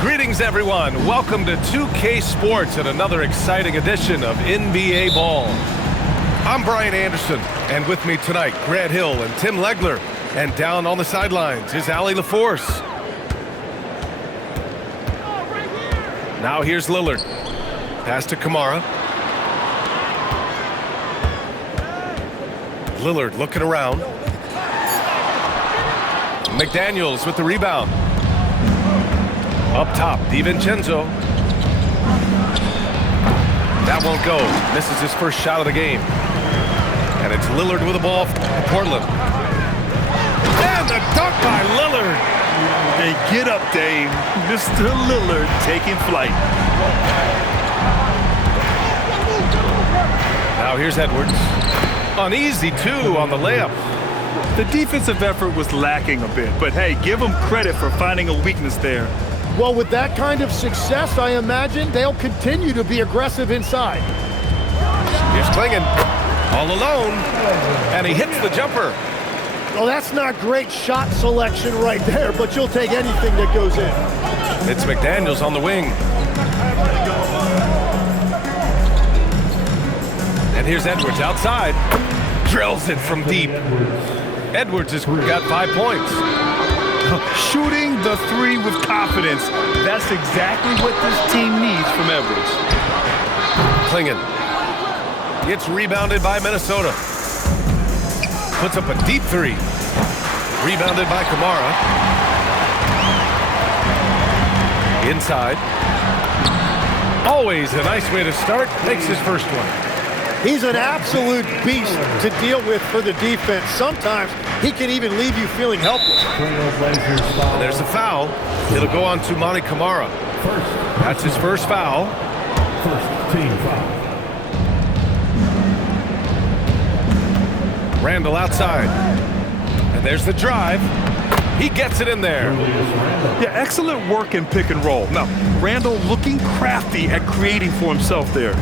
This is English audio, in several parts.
Greetings, everyone. Welcome to 2K Sports and another exciting edition of NBA Ball. I'm Brian Anderson, and with me tonight, Grant Hill and Tim Legler. And down on the sidelines is Allie LaForce. Now here's Lillard. Pass to Kamara. Lillard looking around. McDaniels with the rebound. Up top, DiVincenzo. That won't go. Misses his first shot of the game. And it's Lillard with the ball for Portland. And the dunk by Lillard. Hey, get up, Dave. Mr. Lillard taking flight. Now here's Edwards. An easy two on the layup. The defensive effort was lacking a bit, but hey, give them credit for finding a weakness there. Well, with that kind of success, I imagine they'll continue to be aggressive inside. Here's Clingan, all alone, and he hits the jumper. Well, that's not great shot selection right there, but you'll take anything that goes in. It's McDaniels on the wing. And here's Edwards outside. Drills it from deep. Edwards has got 5 points. Shooting the three with confidence. That's exactly what this team needs from Edwards. Clingan. It's rebounded by Minnesota. Puts up a deep three. Rebounded by Kamara. Inside. Always a nice way to start. Makes his first one. He's an absolute beast to deal with for the defense. Sometimes he can even leave you feeling helpless. And there's a foul. It'll go on to Monty Kamara. That's his first foul. First team foul. Randall outside. And there's the drive. He gets it in there. Yeah, excellent work in pick and roll. Now, Randall looking crafty at creating for himself there.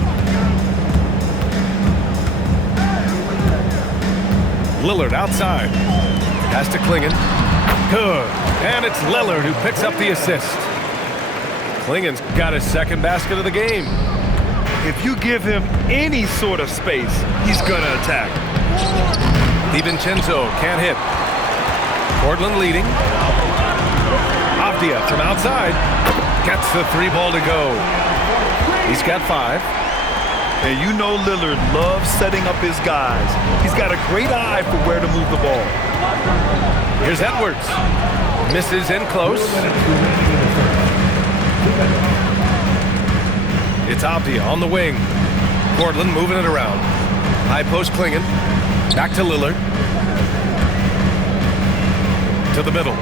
Lillard outside. Pass to Clingan. Good. And it's Lillard who picks up the assist. Clingan's got his second basket of the game. If you give him any sort of space, he's going to attack. DiVincenzo can't hit. Portland leading. Avdia from outside. Gets the three ball to go. He's got 5. And you know Lillard loves setting up his guys. He's got a great eye for where to move the ball. Here's Edwards. Misses in close. It's Avdia on the wing. Portland moving it around. High post Clingan. Back to Lillard. To the middle.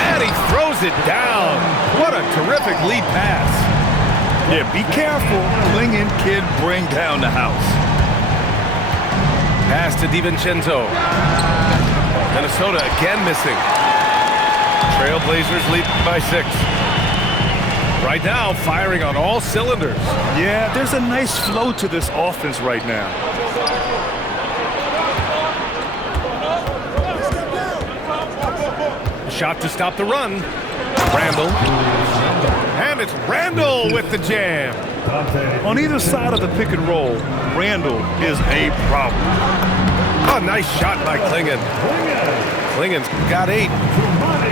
And he throws it down. What a terrific lead pass. Yeah, be careful. Clingan kid bring down the house. Pass to DiVincenzo. Minnesota again missing. Trailblazers lead by 6. Right now, firing on all cylinders. Yeah, there's a nice flow to this offense right now. Shot to stop the run. Randall. And it's Randall with the jam. On either side of the pick and roll, Randall is a problem. Oh, nice shot by Clingan. Clingan's got 8.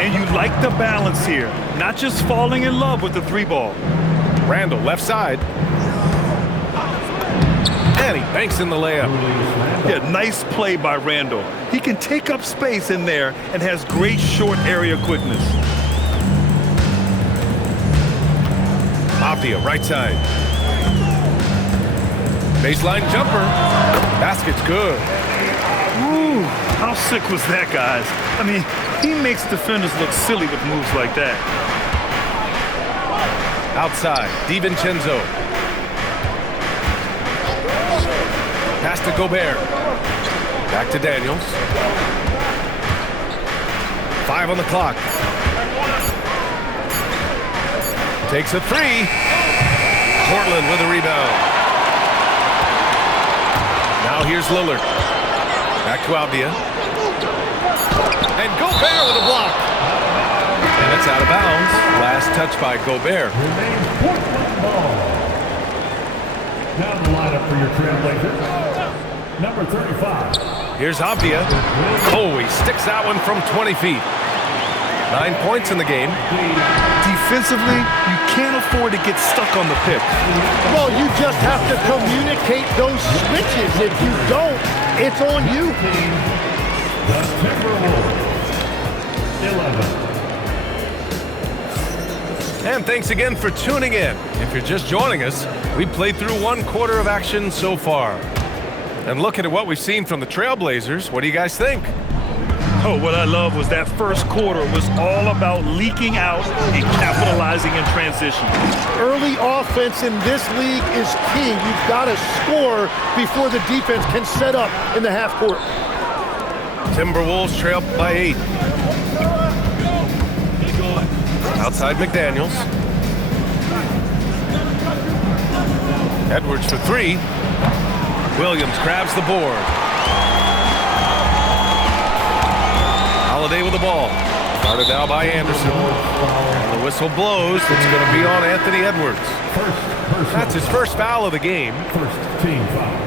And you like the balance here. Not just falling in love with the 3-ball. Randall left side. And he banks in the layup. Yeah, nice play by Randall. He can take up space in there and has great short area quickness. Avdia, right side. Baseline jumper. Basket's good. Ooh, how sick was that, guys? I mean, he makes defenders look silly with moves like that. Outside, DiVincenzo. Pass to Gobert. Back to Daniels. 5 on the clock. Takes a 3. Portland with a rebound. Now here's Lillard. Back to Avdia. And Gobert with a block. And it's out of bounds. Last touch by Gobert. Remains Portland ball. Down the lineup for your Trailblazers. Number 35. Here's Avdia. Oh, he sticks that one from 20 feet. 9 points in the game. Defensively, you can't afford to get stuck on the pick. Well, you just have to communicate those switches. If you don't, it's on you. The Timberwolves. 11. And thanks again for tuning in. If you're just joining us, we played through 1 quarter of action so far. And looking at what we've seen from the Trailblazers, what do you guys think? Oh, what I love was that first quarter was all about leaking out and capitalizing in transition. Early offense in this league is key. You've got to score before the defense can set up in the half court. Timberwolves trail by 8. Outside McDaniels. Edwards for 3. Williams grabs the board. Holiday with the ball. Started now by Anderson. And the whistle blows. It's going to be on Anthony Edwards. That's his first foul of the game. First team foul.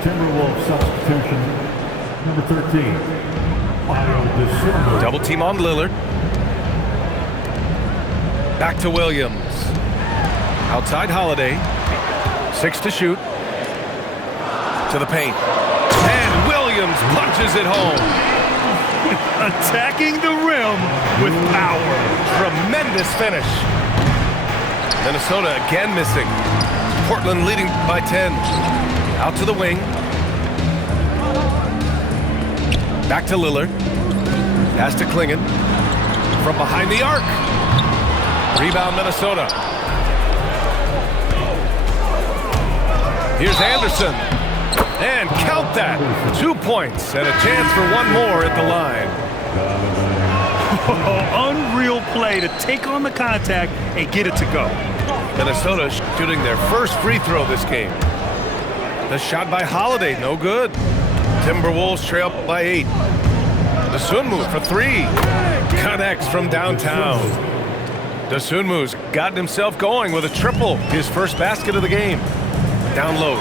Timberwolves substitution. Number 13. Ayo Dosunmu. Double team on Lillard. Back to Williams. Outside Holiday. 6 to shoot. To the paint. And Williams punches it home. Attacking the rim with power. Tremendous finish. Minnesota again missing. Portland leading by 10. Out to the wing. Back to Lillard. Pass to Klingon. From behind the arc. Rebound Minnesota. Here's Anderson. And count that. 2 points and a chance for one more at the line. Unreal play to take on the contact and get it to go. Minnesota shooting their first free throw this game. The shot by Holiday, no good. Timberwolves trail by 8. Dosunmu for 3. Connects from downtown. Dosunmu's gotten himself going with a triple. His first basket of the game. Down low.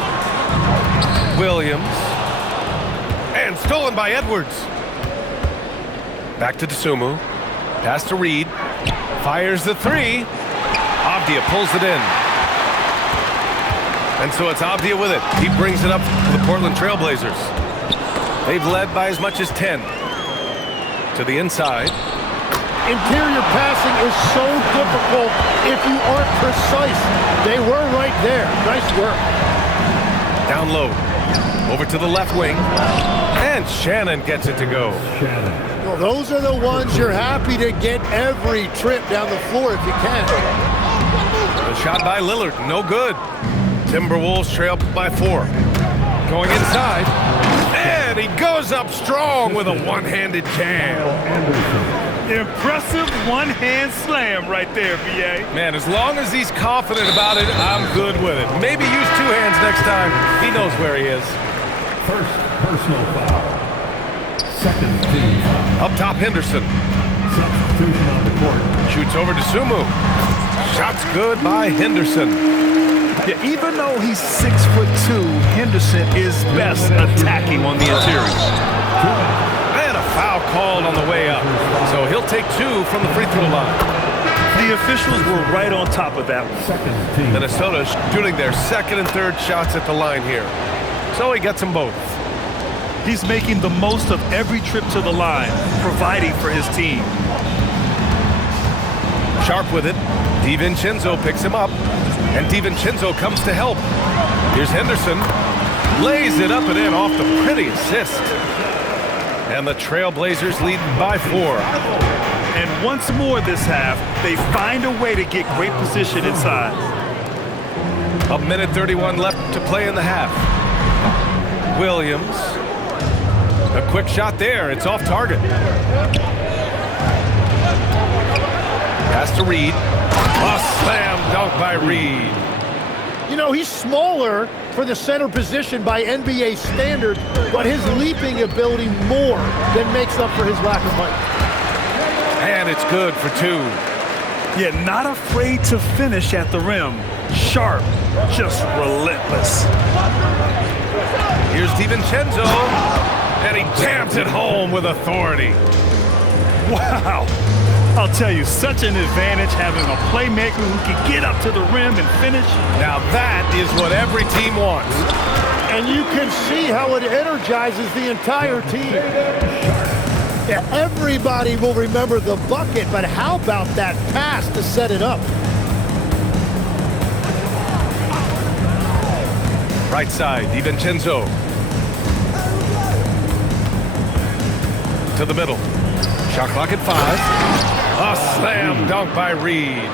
Williams. And stolen by Edwards. Back to Dosunmu. Pass to Reed. Fires the 3. Avdia pulls it in. And so it's Avdia with it. He brings it up to the Portland Trailblazers. They've led by as much as 10. To the inside. Interior passing is so difficult if you aren't precise. They were right there. Nice work. Down low. Over to the left wing. And Shannon gets it to go. Shannon. Well, those are the ones you're happy to get every trip down the floor if you can. The shot by Lillard, no good. Timberwolves trail by 4. Going inside. And he goes up strong with a one-handed jam. Impressive one-hand slam right there, B.A. Man, as long as he's confident about it, I'm good with it. Maybe use 2 hands next time. He knows where he is. First personal foul. Second team foul. Up top, Henderson. Substitution on the court. Shoots over to Sumu. Shot's good by Henderson. Yeah, even though he's 6'2", Henderson is best attacking on the interior. And a foul called on the way up. So he'll take 2 from the free throw line. The officials were right on top of that one. Second team. Minnesota shooting their second and third shots at the line here. So he gets them both. He's making the most of every trip to the line, providing for his team. Sharp with it. DiVincenzo picks him up. And DiVincenzo comes to help. Here's Henderson. Lays it up and in off the pretty assist. And the Trailblazers lead by 4. And once more this half, they find a way to get great position inside. 1:31 left to play in the half. Williams. A quick shot there. It's off target. Pass to Reed. A slam dunk by Reed. You know, he's smaller for the center position by NBA standards, but his leaping ability more than makes up for his lack of height. And it's good for 2. Yeah, not afraid to finish at the rim. Sharp, just relentless. Here's DiVincenzo, and he jams it home with authority. Wow. I'll tell you, such an advantage having a playmaker who can get up to the rim and finish. Now that is what every team wants. And you can see how it energizes the entire team. Yeah, everybody will remember the bucket, but how about that pass to set it up? Right side, DiVincenzo. To the middle. Shot clock at 5. A slam dunk by Reed.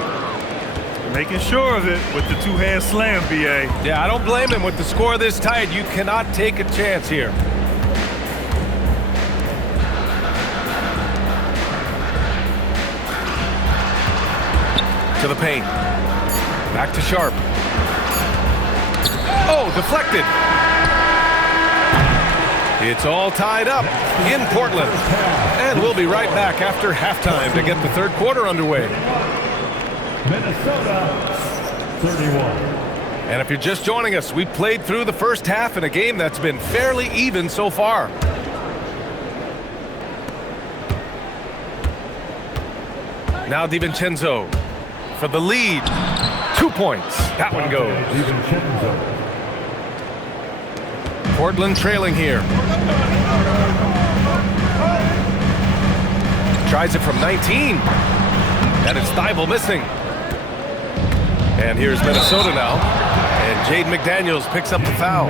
Making sure of it with the two-hand slam, B.A. Yeah, I don't blame him. With the score this tight, you cannot take a chance here. To the paint. Back to Sharp. Oh, deflected. It's all tied up in Portland. And we'll be right back after halftime to get the third quarter underway. Minnesota 31. And if you're just joining us, we played through the first half in a game that's been fairly even so far. Now DiVincenzo for the lead. 2 points. That one goes. DiVincenzo. Portland trailing here. Tries it from 19. And it's Thybulle missing. And here's Minnesota now. And Jaden McDaniels picks up the foul.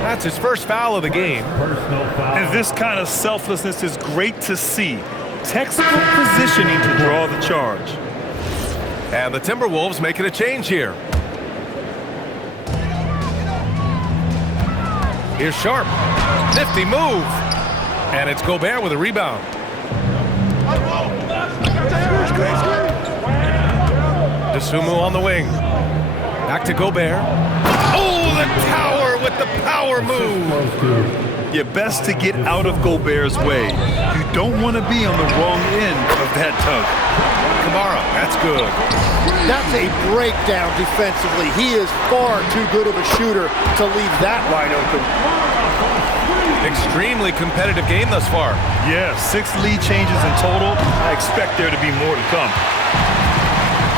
That's his first foul of the game. Personal foul. And this kind of selflessness is great to see. Textbook positioning to draw the charge. And the Timberwolves making a change here. Here's Sharp. Nifty move. And it's Gobert with a rebound. DeSumo on the wing. Back to Gobert. Oh, the tower with the power move. You're best to get out of Gobert's way. You don't want to be on the wrong end of that tug. Kamara, that's good. That's a breakdown defensively. He is far too good of a shooter to leave that wide open. Extremely competitive game thus far. Yeah, 6 lead changes in total. I expect there to be more to come.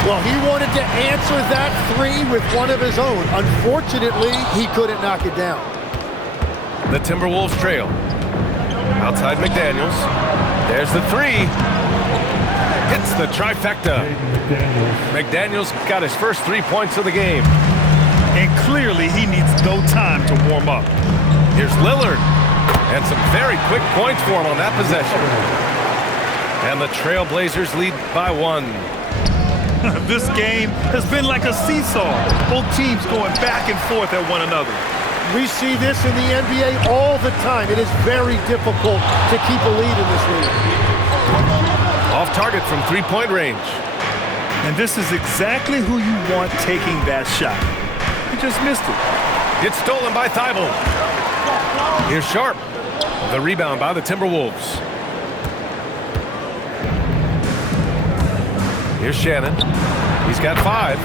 Well, he wanted to answer that 3 with one of his own. Unfortunately, he couldn't knock it down. The Timberwolves trail. Outside McDaniels. There's the 3. Hits the trifecta. McDaniels got his first 3 points of the game. And clearly he needs no time to warm up. Here's Lillard. And some very quick points for him on that possession. And the Trailblazers lead by 1. This game has been like a seesaw. Both teams going back and forth at one another. We see this in the NBA all the time. It is very difficult to keep a lead in this league. Off target from 3-point range. And this is exactly who you want taking that shot. He just missed it. It's stolen by Thybulle. Here's Sharp. The rebound by the Timberwolves. Here's Shannon. He's got 5.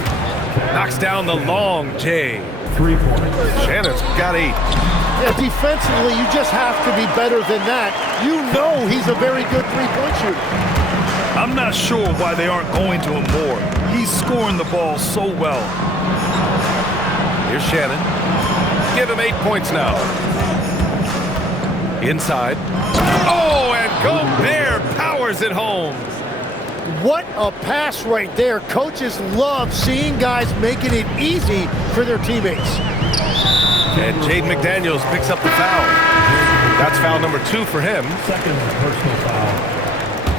Knocks down the long J. 3 points. Shannon's got 8. Yeah, defensively, you just have to be better than that. You know he's a very good three-point shooter. I'm not sure why they aren't going to him more. He's scoring the ball so well. Here's Shannon. Give him 8 points now. Inside. Oh, and Gobert powers it home. What a pass right there. Coaches love seeing guys making it easy for their teammates. And Jaden McDaniels picks up the foul. That's foul number 2 for him. Second personal foul.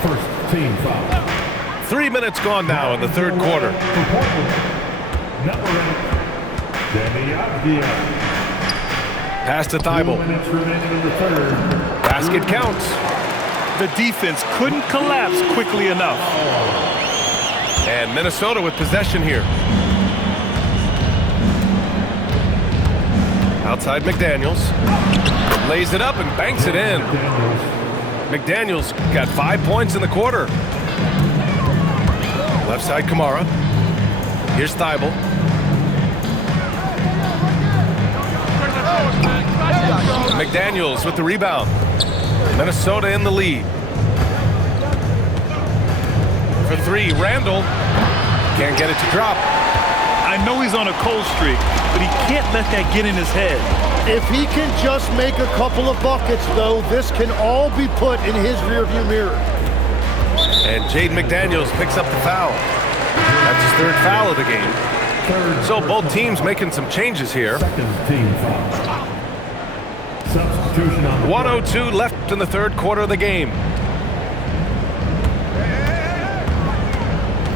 First team foul. 3 minutes gone now in the third quarter. For Portland, number 8, Deni Avdija. Pass to 2 Thybulle. minutes remaining in the third. Basket counts. The defense couldn't collapse quickly enough. And Minnesota with possession here. Outside McDaniels. Lays it up and banks it in. McDaniels got 5 points in the quarter. Left side, Kamara. Here's Thibault. McDaniels with the rebound. Minnesota in the lead. For three, Randall. Can't get it to drop. I know he's on a cold streak, but he can't let that get in his head. If he can just make a couple of buckets, though, this can all be put in his rearview mirror. And Jaden McDaniels picks up the foul. That's his third foul of the game. So both teams making some changes here. Second team foul. Substitution on the 1:02 left in the third quarter of the game.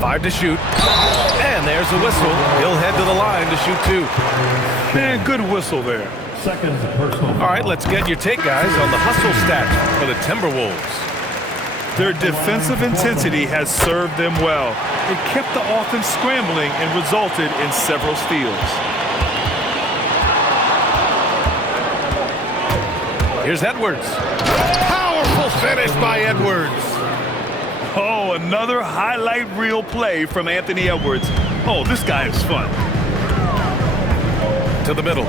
5 to shoot. And there's the whistle. He'll head to the line to shoot 2. Man, good whistle there. second personal foul. All right, let's get your take, guys, on the hustle stats for the Timberwolves. Their defensive intensity has served them well. It kept the offense scrambling and resulted in several steals. Here's Edwards. Powerful finish by Edwards. Oh, another highlight reel play from Anthony Edwards. Oh, this guy is fun. To the middle.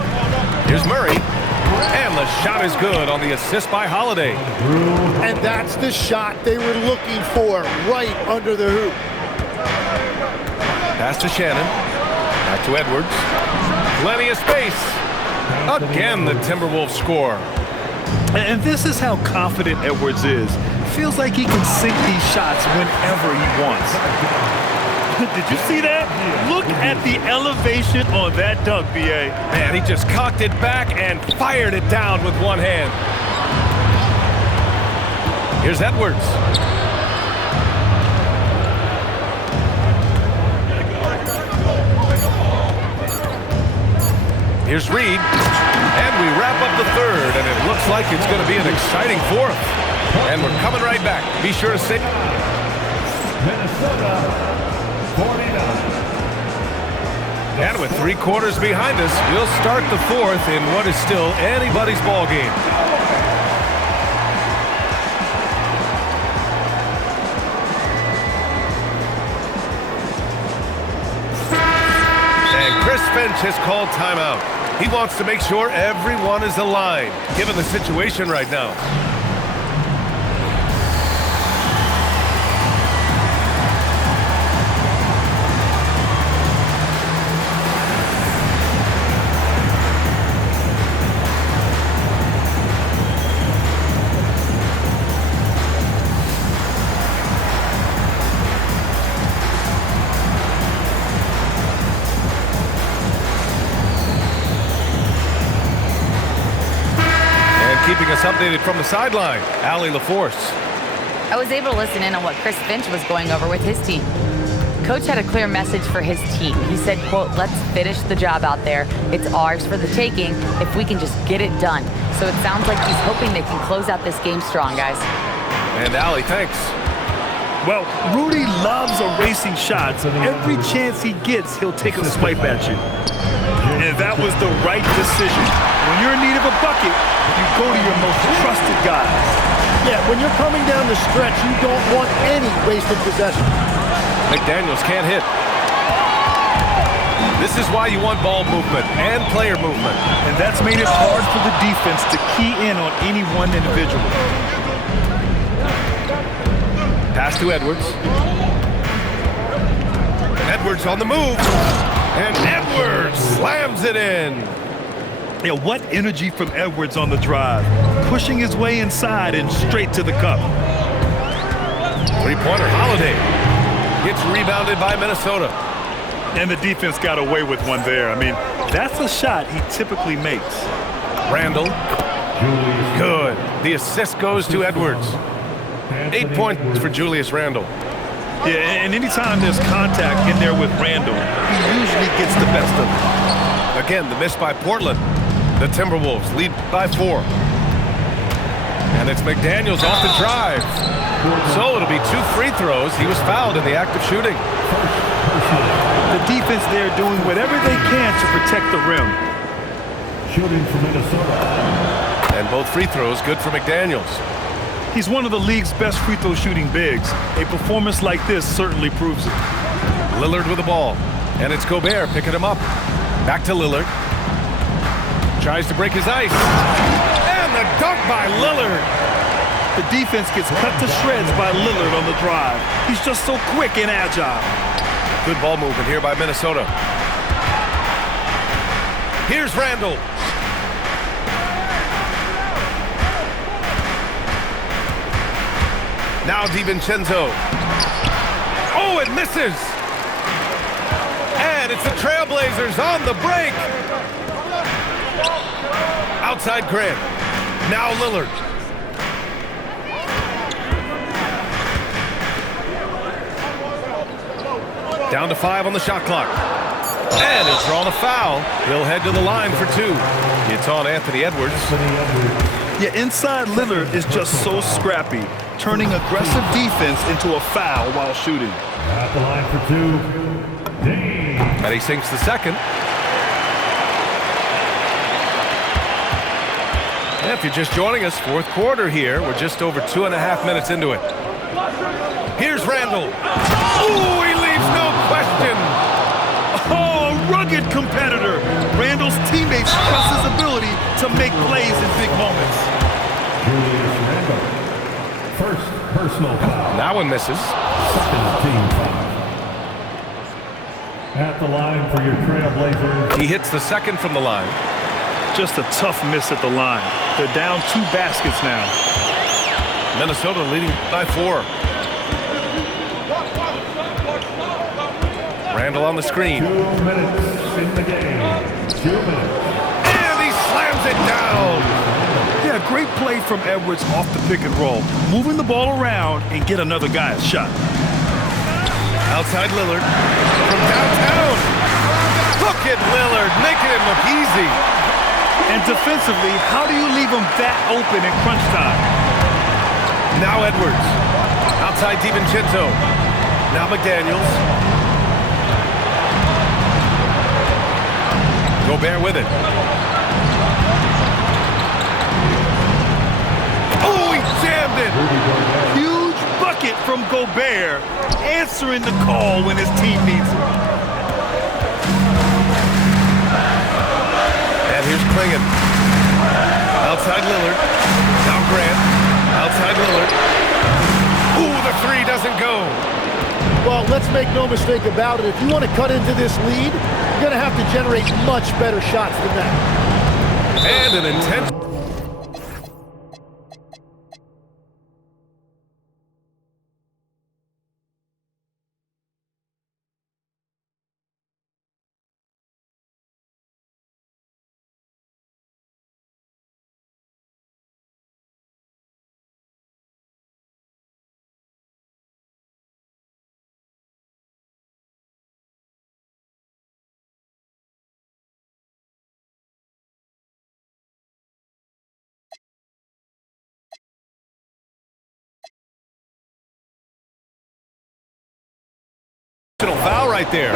Here's Murray. And the shot is good on the assist by Holiday. And that's the shot they were looking for, right under the hoop. Pass to Shannon. Back to Edwards. Plenty of space. Again, the Timberwolves score. And this is how confident Edwards is. Feels like he can sink these shots whenever he wants. Did you see that? Look at the elevation on that dunk, B.A. Man, he just cocked it back and fired it down with one hand. Here's Edwards. Here's Reed. And we wrap up the third, and it looks like it's going to be an exciting fourth. And we're coming right back. Be sure to say... Minnesota 49. And with 3 quarters behind us, we'll start the fourth in what is still anybody's ball game. And Chris Finch has called timeout. He wants to make sure everyone is aligned, given the situation right now. Keeping us updated from the sideline, Allie LaForce. I was able to listen in on what Chris Finch was going over with his team. Coach had a clear message for his team. He said, quote, "Let's finish the job out there. It's ours for the taking if we can just get it done." So it sounds like he's hoping they can close out this game strong, guys. And Allie, thanks. Well, Rudy loves erasing shots. Every chance he gets, he'll take a swipe at you. And that was the right decision. When you're in need of a bucket, you go to your most trusted guys. Yeah, when you're coming down the stretch, you don't want any wasted possession. McDaniels can't hit. This is why you want ball movement and player movement. And that's made it hard for the defense to key in on any one individual. Pass to Edwards. Edwards on the move. And Edwards slams it in. Yeah, what energy from Edwards on the drive. Pushing his way inside and straight to the cup. Three-pointer, Holiday. Gets rebounded by Minnesota. And the defense got away with one there. I mean, that's a shot he typically makes. Randall. Good. The assist goes to Edwards. 8 points for Julius Randle. Yeah, and anytime there's contact in there with Randall, he usually gets the best of it. Again, the miss by Portland. The Timberwolves lead by 4. And it's McDaniels off the drive. So it'll be 2 free throws. He was fouled in the act of shooting. The defense there doing whatever they can to protect the rim. Shooting for Minnesota. And both free throws good for McDaniels. He's one of the league's best free throw shooting bigs. A performance like this certainly proves it. Lillard with the ball. And it's Gobert picking him up. Back to Lillard. Tries to break his ice. And the dunk by Lillard. The defense gets cut to shreds by Lillard on the drive. He's just so quick and agile. Good ball movement here by Minnesota. Here's Randall. Now DiVincenzo. Oh, it misses. And it's the Trailblazers on the break. Outside Grant. Now Lillard. Down to 5 on the shot clock. And it's drawn a foul. He'll head to the line for 2. It's on Anthony Edwards. Yeah, inside Lillard is just so scrappy, turning aggressive defense into a foul while shooting. At the line for 2, Dame. And he sinks the second. And if you're just joining us, fourth quarter here. We're just over 2.5 minutes into it. Here's Randall. Ooh, he leaves no question. Oh, a rugged competitor. Randall's teammates trust his ability to make plays in big moments. Julius Randle. First personal foul. That one misses. Second team foul. At the line for your Trailblazers. He hits the second from the line. Just a tough miss at the line. They're down 2 baskets now. Minnesota leading by 4. Randall on the screen. 2 minutes in the game. 2 minutes. And he slams it down. Yeah, great play from Edwards off the pick and roll. Moving the ball around and get another guy a shot. Outside Lillard. From downtown. Look at Lillard, making it look easy. And defensively, how do you leave him that open in crunch time? Now Edwards. Outside DiVincenzo. Now McDaniels. Gobert with it. Oh, he jammed it. Huge bucket from Gobert, answering the call when his team needs him. And here's Klingon. Outside Lillard. Now Grant. Outside Lillard. Ooh, the 3 doesn't go. Well, let's make no mistake about it. If you want to cut into this lead, you're going to have to generate much better shots than that. And an intense... foul right there.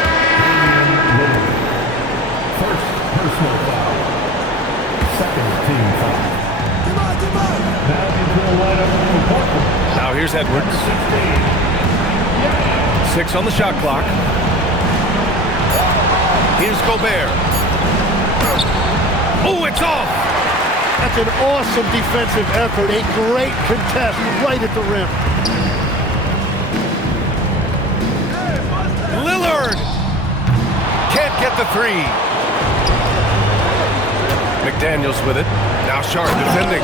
First personal foul. Second team foul. Now into the lineup for Portland. Now here's Edwards. 6 on the shot clock. Here's Gobert. Oh, it's off. That's an awesome defensive effort. A great contest right at the rim. Lillard can't get the 3. McDaniels with it. Now Sharp defending.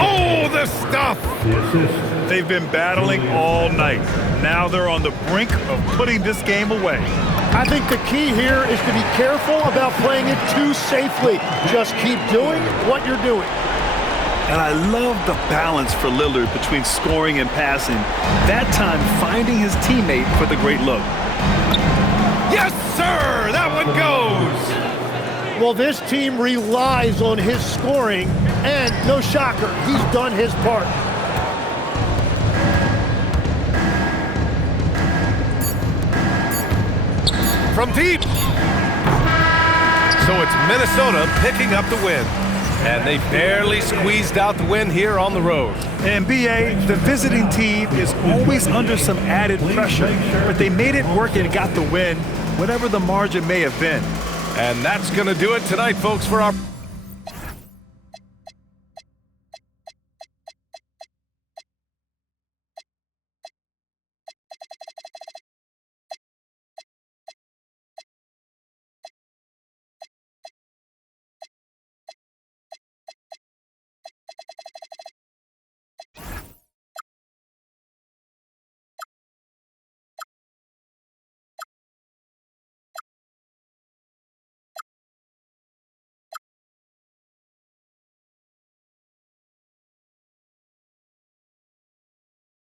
Oh, the stuff. The assist. They've been battling all night. Now they're on the brink of putting this game away. I think the key here is to be careful about playing it too safely. Just keep doing what you're doing. And I love the balance for Lillard between scoring and passing. That time finding his teammate for the great look. Yes, sir! That one goes! Well, this team relies on his scoring, and no shocker, he's done his part. From deep. So it's Minnesota picking up the win. And they barely squeezed out the win here on the road. And BA, the visiting team is always under some added pressure, but they made it work and got the win, whatever the margin may have been. And that's going to do it tonight, folks, for our